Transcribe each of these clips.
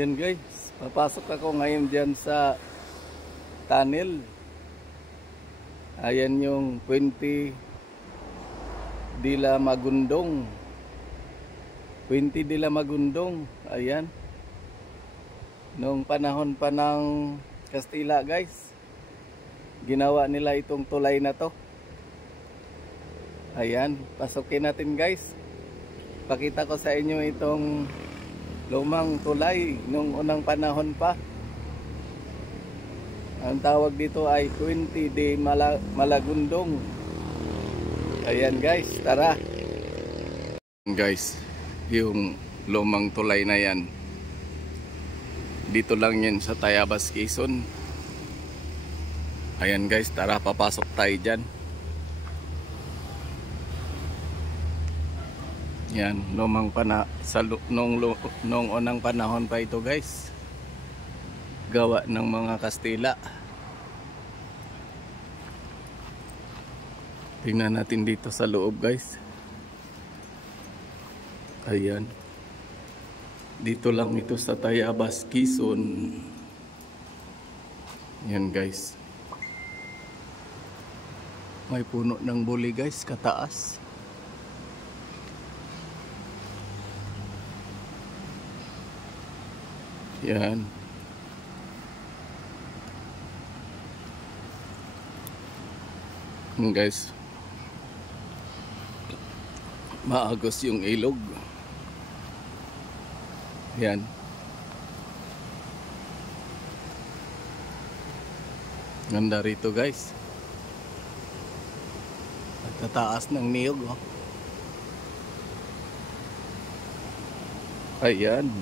Yan guys, papasok ako ngayon dyan sa tunnel. Ayan yung Puente de la Magundong. Puente de la Magundong. Ayan. Noong panahon pa ng Kastila guys, ginawa nila itong tulay na to. Ayan, pasukin natin guys. Pakita ko sa inyo itong lumang tulay nung unang panahon pa. Ang tawag dito ay Puente de Malagundong. Ayan guys, tara. Guys, yung lumang tulay na yan, dito lang yan sa Tayabas, Quezon. Ayan guys, tara, papasok tayo dyan. Yan, lumang nung unang panahon pa ito guys. Gawa ng mga Kastila. Tingnan natin dito sa loob guys. Ayan. Dito lang ito sa Tayabas, Quezon. Yan guys. May puno ng buli guys, kataas. Yan. Guys, maagos yung ilog. Yan. Ganda rito guys. At tataas ng niyog oh. Ayan.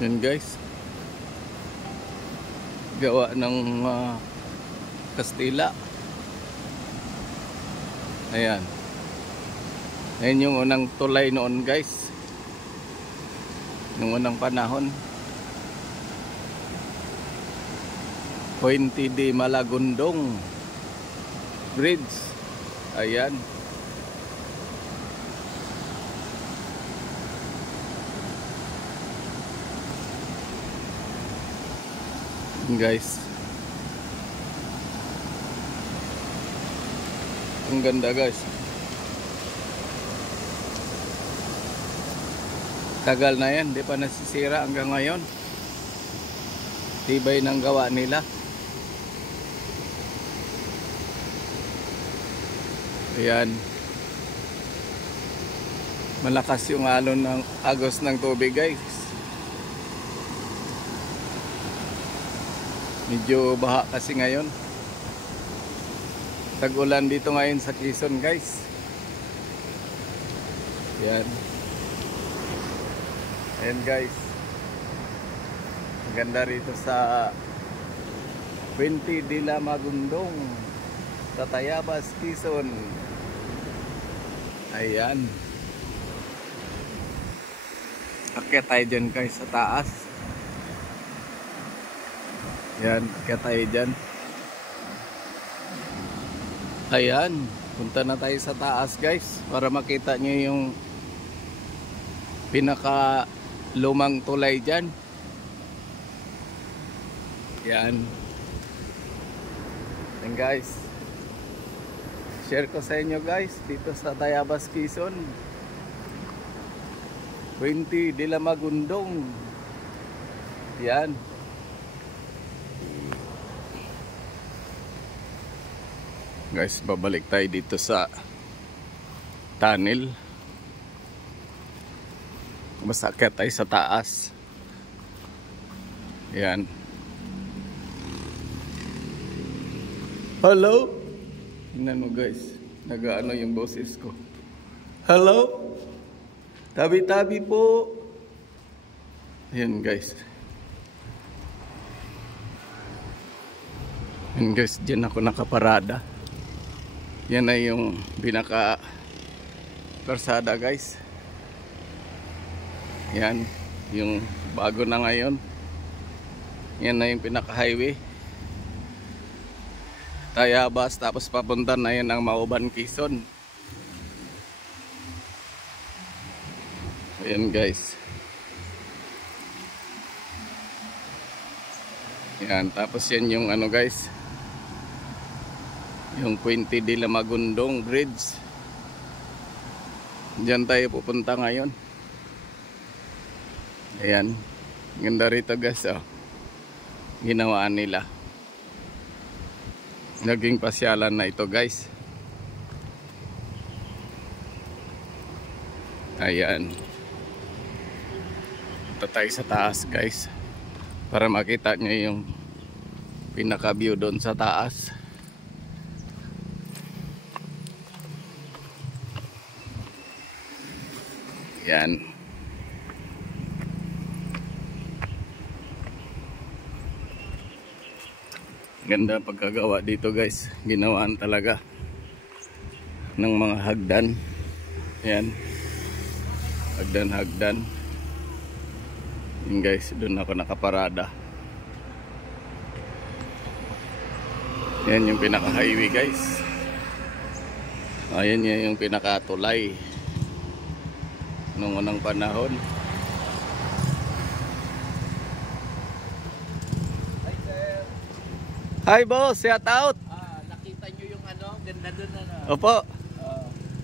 Yan guys, gawa ng Kastila. Ayan. Ayan yung unang tulay noon guys, nung unang panahon. Puente de Malagundong Bridge. Ayan. Guys, ang ganda guys. Tagal na yan, di pa nasisira hanggang ngayon. Tibay ng gawa nila. Ayan. Malakas yung alon ng agos ng tubig guys. Medyo baha kasi ngayon. Tag-ulan dito ngayon sa Quezon guys. Yan. Ayan guys. Ganda rito sa Puente de la Magundong sa Tayabas, Quezon. Ayan. Akyat tayo dyan guys sa taas. Yan, kaya tayo dyan. Ayan, punta na tayo sa taas guys, para makita nyo yung pinaka lumang tulay dyan. Yan. And guys, share ko sa inyo guys, dito sa Tayabas, Quezon, Puente de la Magundong. Yan. Guys, babalik tayo dito sa tunnel. Masakit tayo sa taas. Yan. Hello? Tingnan mo guys, nag-ano yung boses ko. Hello? Tabi-tabi po. Yan guys. Yan guys, dyan ako nakaparada. Yan na yung pinaka karsada guys. Yan, yung bago na ngayon. Yan na yung pinaka highway. Tayabas, tapos papunta na yan ang Mauban, Quezon. Ayan guys. Yan, tapos yan yung ano guys, yung Puente de la Magundong Bridge. Diyan tayo pupunta ngayon. Ayan, ganda rito guys, oh. Ginawaan nila, naging pasyalan na ito guys. Ayan, punta tayo sa taas guys, para makita nyo yung pinaka view doon sa taas. Yan. Ganda pagkagawa dito guys, ginawaan talaga ng mga hagdan. Yan, hagdan. Yan guys, doon ako nakaparada. Yan yung pinaka highway guys. Ayan yan yung pinaka tulay nung unang panahon. Hi sir. Hi boss, shout out. Nakita nyo yung ano, ganda dun ano. Opo.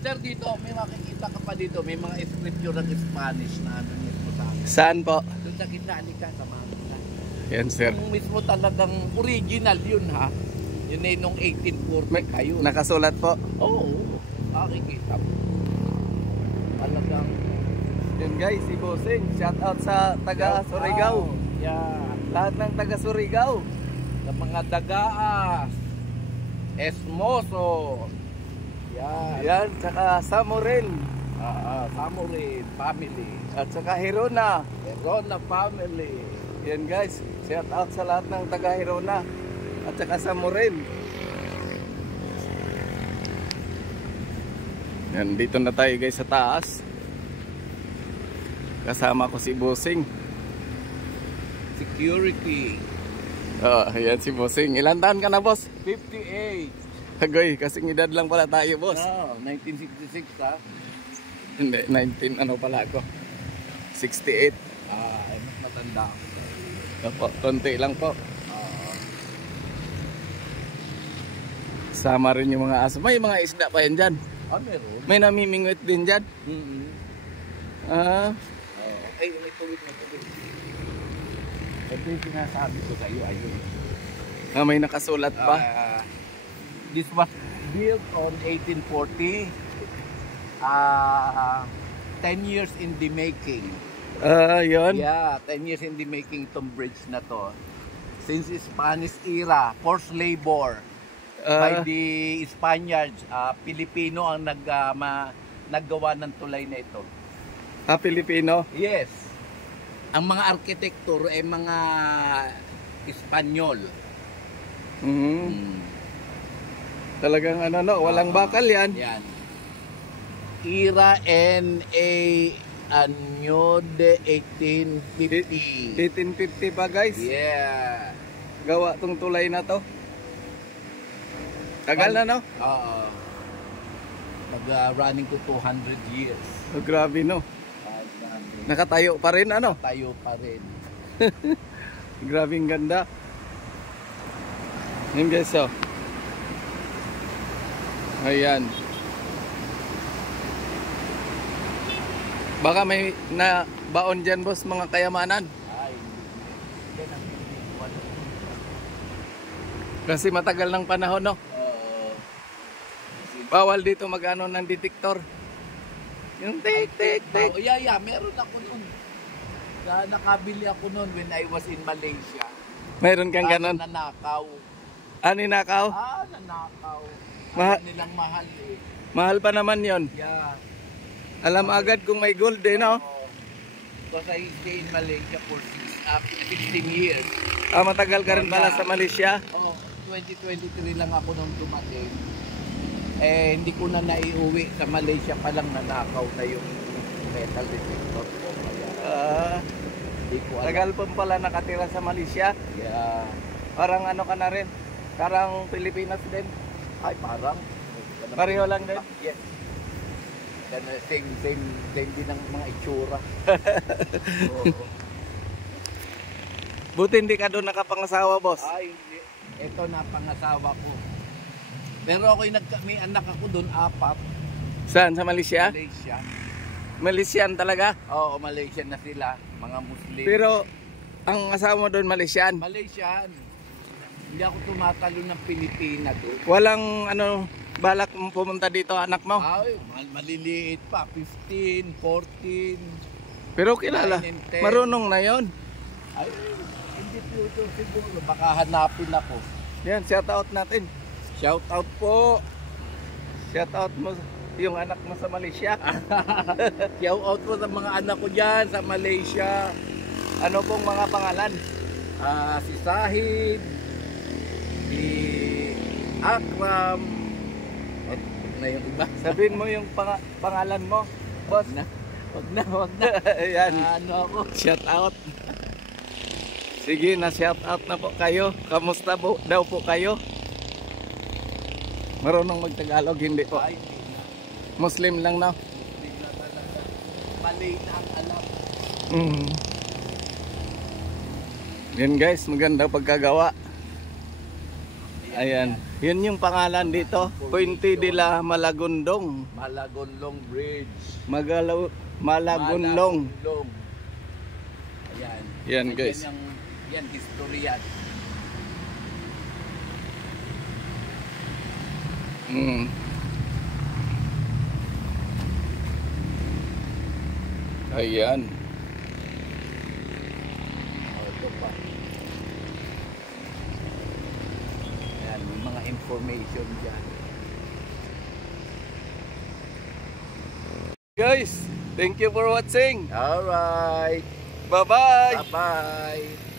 Sir, dito may makikita ka pa dito, may mga scripture ng Spanish na ano mismo sa akin. Saan po? Doon sa gitna, halika, samahan ka. Yan sir. Yung mismo talagang original yun ha. Yun ay nung 1840 kayo. Nakasulat po. Oo, makikita mo. Talagang Yan guys, si Bossing, shout out sa taga Surigao. Yan. Lahat ng taga Surigao. Sa mga Dagaas, Esmoso. Yan. Yan, tsaka Samurin. Samurin family. At saka Hirona. Rona family. Yan guys, shout out sa lahat ng taga Hirona. At saka Samurin. Yan, dito na tayo guys sa taas. Kasama ko si Bossing. Security. Yan si Bossing. Ilan taon ka na boss? 58. Agoy, kasing edad lang pala tayo boss. 1966 ha. Hindi, 19 ano pala ako. 68. Mas matanda ako. Opo, konti lang po. Sama rin yung mga aso. May mga isda pa yan dyan. Meron. May namimingwit din dyan. Ay, may tuwid. Ito yung sinasabi ko sa iyo, ayun. May nakasulat pa. This was built on 1840. 10 years in the making. Yun. Yeah, 10 years in the making itong bridge na to. Since Spanish era, forced labor by the Spaniards, Pilipino ang naggawa ng tulay na ito. Pilipino? Yes. Ang mga arkitektur ay mga Espanyol. Talagang ano no, walang bakal yan. Yan. Era N.A. Año de 1850. 1850 pa guys. Yeah. Gawa tong tulay na to. Tagal na no? Oo. Running to 200 years. Grabe no. Nakatayo pa rin ano? Tayo pa rin. Grabing ganda. Yan guys oh. Ayan. Baka may na baon dyan boss, mga kayamanan. Ay, yan ang Kasi matagal ng panahon no. Bawal dito mag-ano ng detektor. Yung tik tik tik. Yeah, meron ako nun. Nakabili ako nun when I was in Malaysia. Mayroon kang ganon? Nanakaw. Ninakaw? Nanakaw. Nilang mahal eh. Mahal pa naman yon. Yeah. Alam agad kung may gold eh no? Because I stay in Malaysia for 16 years. Matagal ka rin pala sa Malaysia? 2023 lang ako nung dumating. Hindi ko na naiuwi sa Malaysia pa lang, nanakaw na yung metal detector ko. Kaya, hindi ko alam. Tagal pa pala nakatira sa Malaysia? Yeah. Parang ano ka na rin? Parang Pilipinas din? Ay, parang. Pareho lang din? Yes. Same din ang mga itsura. Oo. Buti hindi ka doon nakapangasawa, boss. Ay, hindi. Ito na pangasawa ko. Pero may anak ako doon, 4. Saan? Sa Malaysia? Malaysia. Malaysian talaga? Oo, Malaysian na sila. Mga Muslim. Pero, ang asawa mo doon Malaysian? Malaysian. Hindi ako tumatalo ng Pilipina doon. Walang balak mong pumunta dito anak mo? Ay, maliliit pa. 15, 14. Pero kilala, 9 and 10. marunong na yon. Ay, hindi future siguro. Baka hanapin ako. Yan, shout out natin. Shout out po. Shout out mo yung anak mo sa Malaysia. Shout out po sa mga anak ko dyan sa Malaysia. Ano pong mga pangalan? Si Sahid, si Akram, at na yung iba. Sabihin mo yung pangalan mo, boss. Wag na. Ayan, Ano ako? shout out. Sige, na shout out na po kayo. Kamusta po daw po kayo? Marunong magtagalog, hindi po. Ay, hindi na. Muslim lang na. Muslim na talaga. Malay na ang alam. Yan guys, maganda pagkagawa. Ayan, yun yung pangalan dito. Puente de la Malagundong. Malagonlong Bridge. Malagunlong. Ayan. Yan guys. Yan, history yan. Ayan. Ito pa. Ayan, may mga information dyan. Guys, thank you for watching. Alright. Bye-bye. Bye-bye.